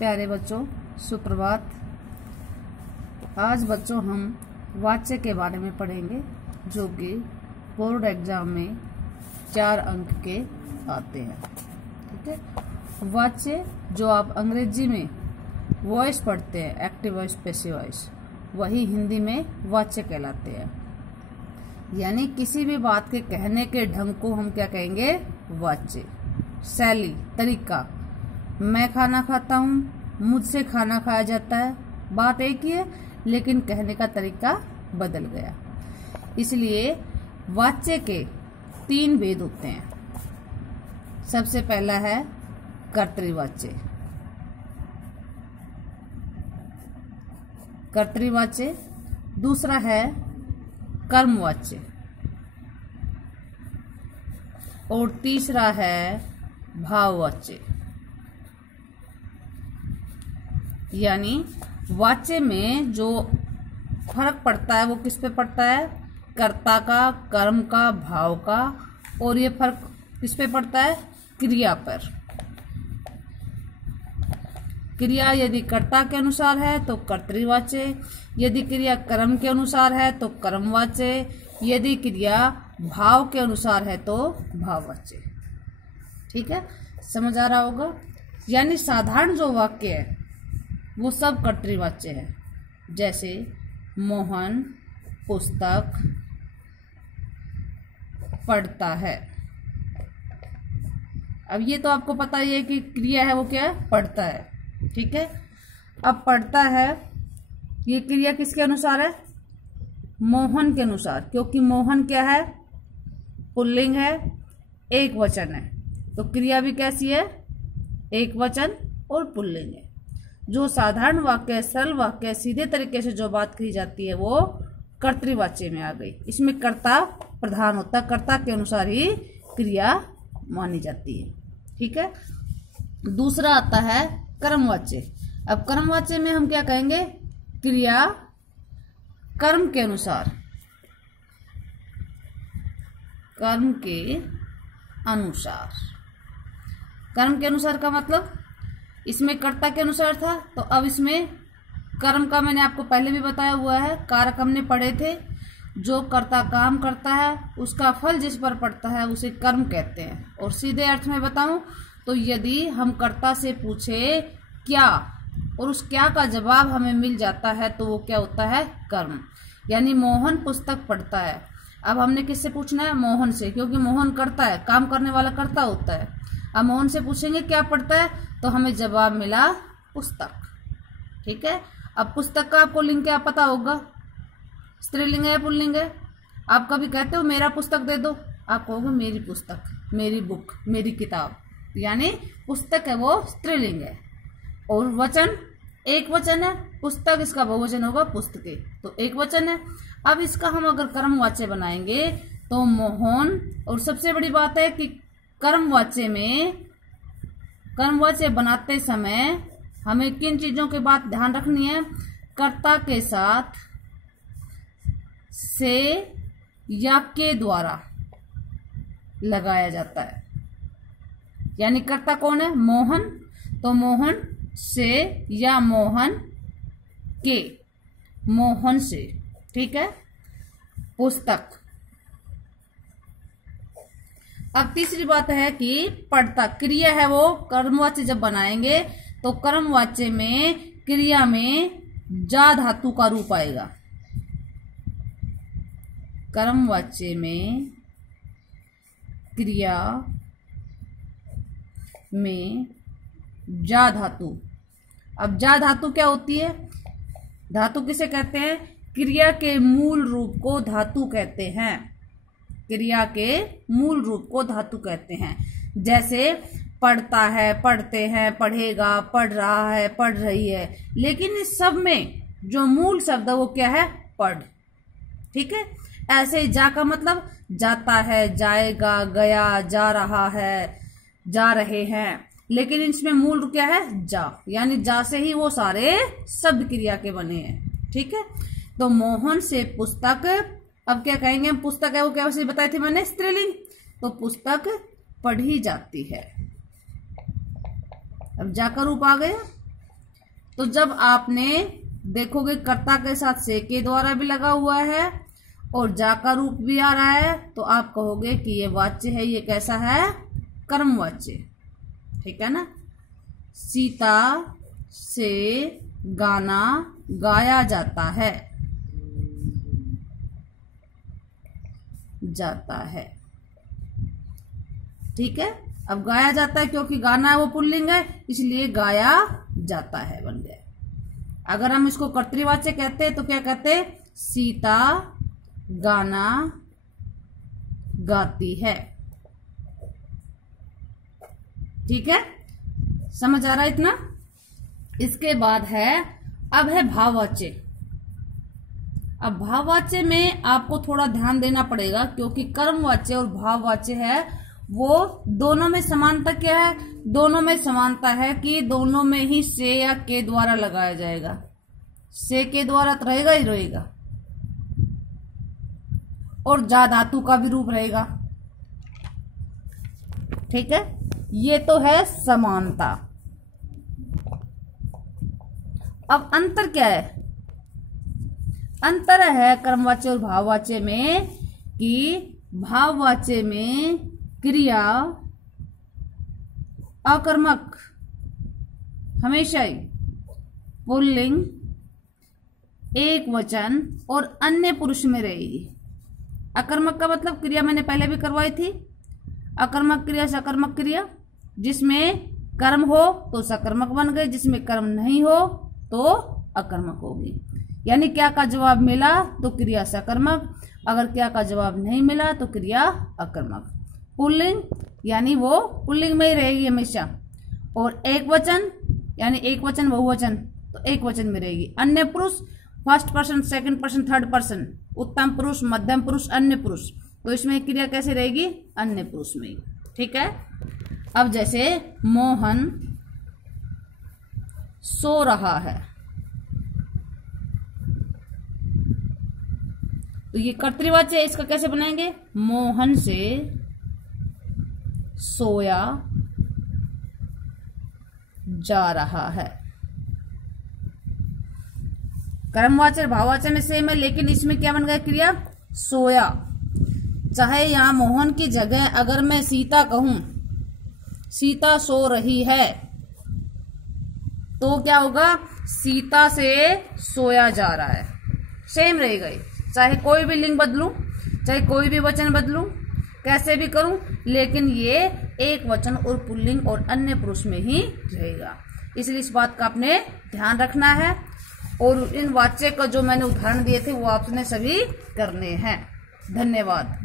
प्यारे बच्चों, सुप्रभात। आज बच्चों हम वाच्य के बारे में पढ़ेंगे, जो कि बोर्ड एग्जाम में 4 अंक के आते हैं। ठीक है। वाच्य जो आप अंग्रेजी में वॉइस पढ़ते हैं, एक्टिव वॉइस, पैसिव वॉइस, वही हिंदी में वाच्य कहलाते हैं। यानी किसी भी बात के कहने के ढंग को हम क्या कहेंगे? वाच्य। शैली, तरीका। मैं खाना खाता हूँ, मुझसे खाना खाया जाता है, बात एक ही है लेकिन कहने का तरीका बदल गया। इसलिए वाच्य के 3 भेद होते हैं। सबसे पहला है कर्तृवाच्य। कर्तृवाच्य। दूसरा है कर्मवाच्य और तीसरा है भाववाच्य। यानी वाच्य में जो फर्क पड़ता है वो किस पे पड़ता है? कर्ता का, कर्म का, भाव का। और ये फर्क किस पे पड़ता है? क्रिया पर। क्रिया यदि कर्ता के अनुसार है तो कर्तृवाच्य, यदि क्रिया कर्म के अनुसार है तो कर्मवाच्य, यदि क्रिया भाव के अनुसार है तो भाववाच्य। ठीक है, समझ आ रहा होगा। यानी साधारण जो वाक्य है वो सब कर्तृवाच्य है। जैसे मोहन पुस्तक पढ़ता है। अब ये तो आपको पता ही है कि क्रिया है वो क्या है? पढ़ता है। ठीक है। अब पढ़ता है, ये क्रिया किसके अनुसार है? मोहन के अनुसार, क्योंकि मोहन क्या है? पुल्लिंग है, एक वचन है, तो क्रिया भी कैसी है? एक वचन और पुल्लिंग है। जो साधारण वाक्य, सरल वाक्य, सीधे तरीके से जो बात कही जाती है वो कर्तृवाच्य में आ गई। इसमें कर्ता प्रधान होता है, कर्ता के अनुसार ही क्रिया मानी जाती है। ठीक है। दूसरा आता है कर्मवाच्य। अब कर्मवाच्य में हम क्या कहेंगे? क्रिया कर्म के अनुसार, कर्म के अनुसार। कर्म के अनुसार का मतलब इसमें कर्ता के अनुसार था, तो अब इसमें कर्म का मैंने आपको पहले भी बताया हुआ है, कारक हमने पढ़े थे। जो कर्ता काम करता है उसका फल जिस पर पड़ता है उसे कर्म कहते हैं। और सीधे अर्थ में बताऊं तो यदि हम कर्ता से पूछे क्या और उस क्या का जवाब हमें मिल जाता है तो वो क्या होता है? कर्म। यानी मोहन पुस्तक पढ़ता है। अब हमने किससे पूछना है? मोहन से, क्योंकि मोहन करता है, काम करने वाला कर्ता होता है। अब मोहन से पूछेंगे क्या पढ़ता है, तो हमें जवाब मिला पुस्तक। ठीक है। अब पुस्तक का आपको लिंग क्या पता होगा? स्त्रीलिंग है, पुल्लिंग है? आप कभी कहते हो मेरा पुस्तक दे दो, आप कहोगे मेरी पुस्तक, मेरी बुक, मेरी किताब। यानी पुस्तक है वो स्त्रीलिंग है। और वचन एक वचन है, पुस्तक इसका बहुवचन होगा पुस्तके, तो एक वचन है। अब इसका हम अगर कर्मवाच्य बनाएंगे तो मोहन। और सबसे बड़ी बात है कि कर्मवाच्य में, कर्मवाच्य बनाते समय हमें किन चीजों की बात ध्यान रखनी है? कर्ता के साथ से या के द्वारा लगाया जाता है। यानी कर्ता कौन है? मोहन, तो मोहन से या मोहन के, मोहन से। ठीक है। पुस्तक। अब तीसरी बात है कि पढ़ता, क्रिया है वो कर्मवाच्य जब बनाएंगे तो कर्मवाच्य में क्रिया में जा धातु का रूप आएगा। कर्मवाच्य में क्रिया में जा धातु। अब जा धातु क्या होती है? धातु किसे कहते हैं? क्रिया के मूल रूप को धातु कहते हैं। क्रिया के मूल रूप को धातु कहते हैं। जैसे पढ़ता है, पढ़ते हैं, पढ़ेगा, पढ़ रहा है, पढ़ रही है। लेकिन इस सब में जो मूल शब्द है वो क्या है? पढ़। ठीक है। ऐसे ही जा का मतलब जाता है, जाएगा, गया, जा रहा है, जा रहे हैं। लेकिन इसमें मूल क्या है? जा। यानी जा से ही वो सारे शब्द क्रिया के बने हैं। ठीक है। तो मोहन से पुस्तक, अब क्या कहेंगे हम? पुस्तक है वो क्या वैसे बताई थी मैंने, स्त्रीलिंग, तो पुस्तक पढ़ी जाती है। अब जाकर रूप आ गया। तो जब आपने देखोगे कर्ता के साथ से के द्वारा भी लगा हुआ है और जा का रूप भी आ रहा है, तो आप कहोगे कि ये वाच्य है, ये कैसा है, कर्मवाच्य। ठीक है ना। सीता से गाना गाया जाता है, जाता है। ठीक है। अब गाया जाता है क्योंकि गाना वो पुल्लिंग है, इसलिए गाया जाता है बन गया। अगर हम इसको कर्तृवाच्य कहते हैं तो क्या कहते हैं, सीता गाना गाती है। ठीक है, समझ आ रहा है इतना। इसके बाद है, अब है भाववाच्य। अब भाववाच्य में आपको थोड़ा ध्यान देना पड़ेगा क्योंकि कर्मवाच्य और भाववाच्य है वो दोनों में समानता क्या है, दोनों में समानता है कि दोनों में ही से या के द्वारा लगाया जाएगा। से के द्वारा तो रहेगा ही रहेगा और जा धातु का भी रूप रहेगा। ठीक है, ये तो है समानता। अब अंतर क्या है, अंतर है कर्मवाच्य और भाववाच्य में कि भाववाच्य में क्रिया अकर्मक हमेशा ही पुल्लिंग, एक वचन और अन्य पुरुष में रहेगी। अकर्मक का मतलब क्रिया मैंने पहले भी करवाई थी, अकर्मक क्रिया सकर्मक क्रिया, जिसमें कर्म हो तो सकर्मक बन गए, जिसमें कर्म नहीं हो तो अकर्मक होगी। यानी क्या का जवाब मिला तो क्रिया सकर्मक, अगर क्या का जवाब नहीं मिला तो क्रिया अकर्मक। पुल्लिंग यानी वो पुल्लिंग में ही रहेगी हमेशा, और एक वचन यानी एक वचन बहुवचन तो एक वचन में रहेगी। अन्य पुरुष first person, second person, third person, उत्तम पुरुष, मध्यम पुरुष, अन्य पुरुष, तो इसमें क्रिया कैसे रहेगी, अन्य पुरुष में। ठीक है। अब जैसे मोहन सो रहा है, तो ये कर्तृवाच्य है, इसका कैसे बनाएंगे, मोहन से सोया जा रहा है। कर्मवाचक भाववाचक में सेम है, लेकिन इसमें क्या बन गया क्रिया, सोया। चाहे यहां मोहन की जगह अगर मैं सीता कहूं, सीता सो रही है, तो क्या होगा, सीता से सोया जा रहा है, सेम रहेगा। चाहे कोई भी लिंग बदलूं, चाहे कोई भी वचन बदलूं, कैसे भी करूं, लेकिन ये एक वचन और पुल्लिंग और अन्य पुरुष में ही रहेगा। इसलिए इस बात का आपने ध्यान रखना है। और इन वाच्य का जो मैंने उदाहरण दिए थे वो आपने सभी करने हैं। धन्यवाद।